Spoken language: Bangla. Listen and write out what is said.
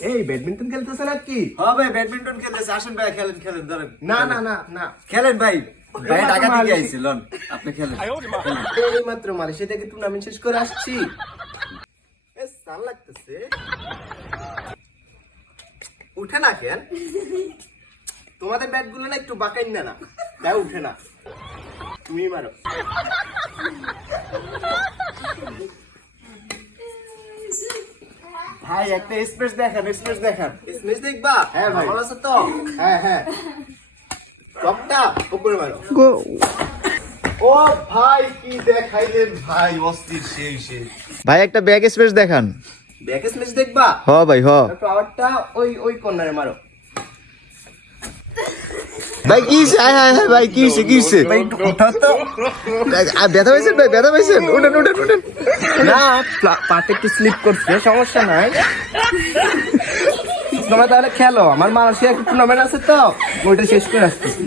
এই ব্যাডমিন্টন খেলতেছে নাকি? হ্যাঁ ভাই ব্যাডমিন্টন খেলতেছে। আসেন ভাই খেলেন খেলেন ধরেন। না না না না। খেলেন ভাই। ভাই ঢাকা থেকে। আইছি লন। আপনি খেলেন। এই মাত্র মালয়েশিয়া থেকে টুর্নামেন্ট শেষ করে আসছি। এ সাল লাগতেছে। উঠে না কেন তোমাদের ব্যাটগুলো না একটু বাঁকাই না না। তাই উঠে না। তুমি মারো। ভাই একটা স্পেস দেখান স্পেস দেখান। স্পেস দেখবা? হ্যাঁ ভাই। ভালো আছে তো? হ্যাঁ হ্যাঁ। টপটা উপরে মারো। ও ভাই কি দেখাইলেন ভাই? অস্থির সেই সেই। ভাই একটা ব্যাক স্পেস দেখান। ব্যাক স্পেস দেখবা? হ ভাই হ। ফ্লাওয়ারটা ওই ওই কর্নারে মারো। ভাই কি হ্যাঁ হায় হায় ভাই কি হইছে কি হইছে? ভাই তো। ব্যথা পাইছেন ভাই ব্যথা পাইছেন। উঠেন উঠেন উঠেন। না পাতে একটু স্লিপ করছে সমস্যা নাই। তোমরা তাহলে খেলো আমার মালয়েশিয়া টুর্নামেন্ট আছে তো ওইটা শেষ করে আসতেছি।